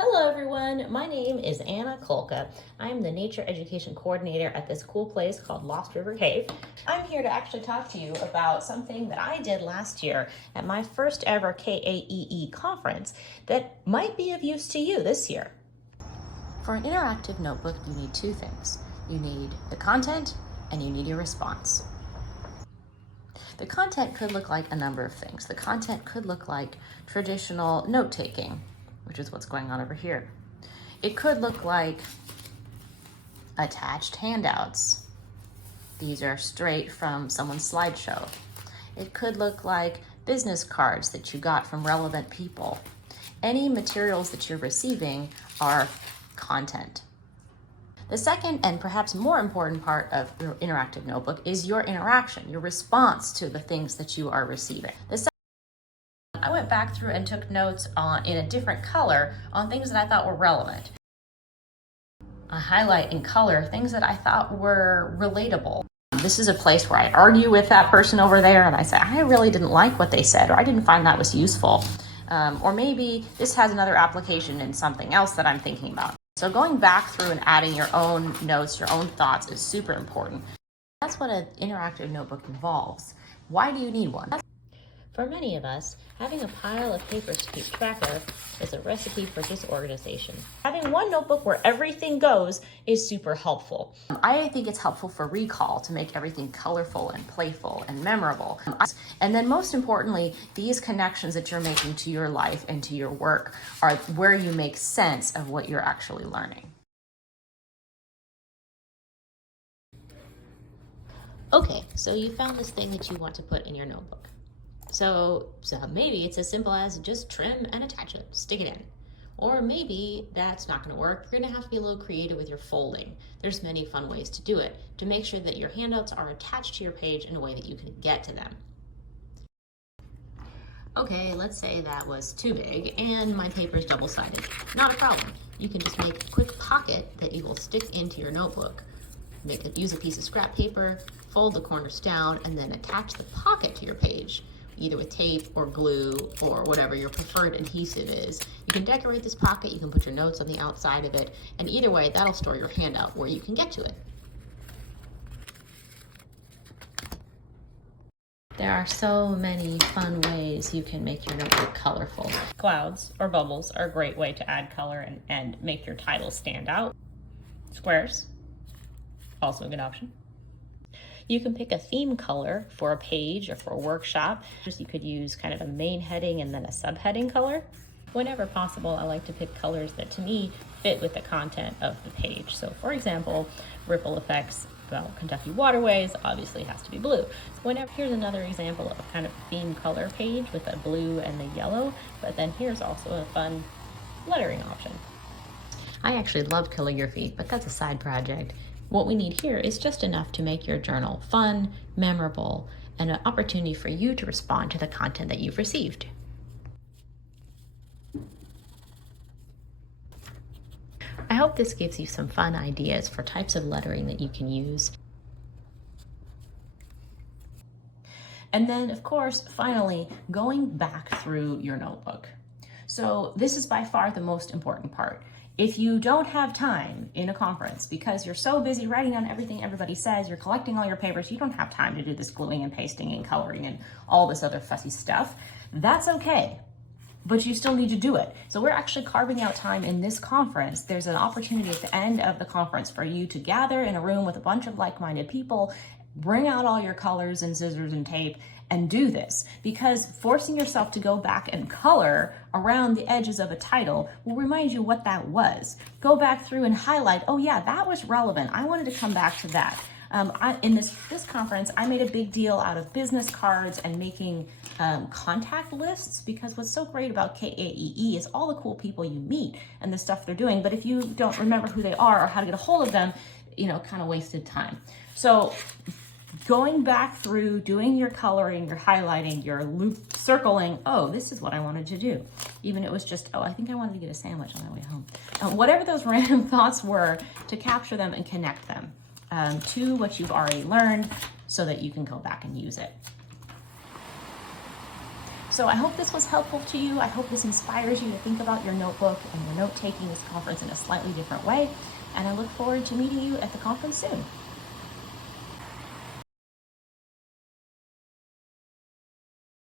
Hello everyone, my name is Anna Kulka. I am the Nature Education Coordinator at this cool place called Lost River Cave. I'm here to actually talk to you about something that I did last year at my first ever KAEE conference that might be of use to you this year. For an interactive notebook, you need two things. You need the content and you need your response. The content could look like a number of things. The content could look like traditional note-taking, which is what's going on over here. It could look like attached handouts. These are straight from someone's slideshow. It could look like business cards that you got from relevant people. Any materials that you're receiving are content. The second and perhaps more important part of your interactive notebook is your interaction, your response to the things that you are receiving. I went back through and took notes in a different color on things that I thought were relevant. I highlight in color things that I thought were relatable. This is a place where I argue with that person over there and I say, I really didn't like what they said, or I didn't find that was useful. Or maybe this has another application in something else that I'm thinking about. So going back through and adding your own notes, your own thoughts is super important. That's what an interactive notebook involves. Why do you need one? For many of us, having a pile of papers to keep track of is a recipe for disorganization. Having one notebook where everything goes is super helpful. I think it's helpful for recall to make everything colorful and playful and memorable. And then most importantly, these connections that you're making to your life and to your work are where you make sense of what you're actually learning. Okay, so you found this thing that you want to put in your notebook. So maybe it's as simple as just trim and attach it, stick it in. Or maybe that's not going to work. You're going to have to be a little creative with your folding. There's many fun ways to do it to make sure that your handouts are attached to your page in a way that you can get to them. Okay, let's say that was too big and my paper is double-sided. Not a problem. You can just make a quick pocket that you will stick into your notebook. Use a piece of scrap paper, fold the corners down, and then attach the pocket to your page, either with tape or glue or whatever your preferred adhesive is. You can decorate this pocket, you can put your notes on the outside of it, and either way, that'll store your handout where you can get to it. There are so many fun ways you can make your notebook colorful. Clouds or bubbles are a great way to add color and make your title stand out. Squares, also a good option. You can pick a theme color for a page or for a workshop. You could use kind of a main heading and then a subheading color. Whenever possible, I like to pick colors that to me fit with the content of the page. So for example, ripple effects about Kentucky waterways obviously has to be blue. Here's another example of a kind of theme color page with a blue and a yellow, but then here's also a fun lettering option. I actually love calligraphy, but that's a side project. What we need here is just enough to make your journal fun, memorable, and an opportunity for you to respond to the content that you've received. I hope this gives you some fun ideas for types of lettering that you can use. And then, of course, finally, going back through your notebook. So this is by far the most important part. If you don't have time in a conference because you're so busy writing down everything everybody says, you're collecting all your papers, you don't have time to do this gluing and pasting and coloring and all this other fussy stuff, that's okay. But you still need to do it. So we're actually carving out time in this conference. There's an opportunity at the end of the conference for you to gather in a room with a bunch of like-minded people, bring out all your colors and scissors and tape, and do this, because forcing yourself to go back and color around the edges of a title will remind you what that was. Go back through and highlight, oh yeah, that was relevant. I wanted to come back to that. In this conference, I made a big deal out of business cards and making contact lists, because what's so great about KAEE is all the cool people you meet and the stuff they're doing, but if you don't remember who they are or how to get a hold of them, kind of wasted time. So going back through, doing your coloring, your highlighting, your loop circling, oh, this is what I wanted to do. Even it was just, oh, I think I wanted to get a sandwich on my way home. Whatever those random thoughts were, to capture them and connect them to what you've already learned so that you can go back and use it. So I hope this was helpful to you. I hope this inspires you to think about your notebook and your note taking this conference in a slightly different way. And I look forward to meeting you at the conference soon.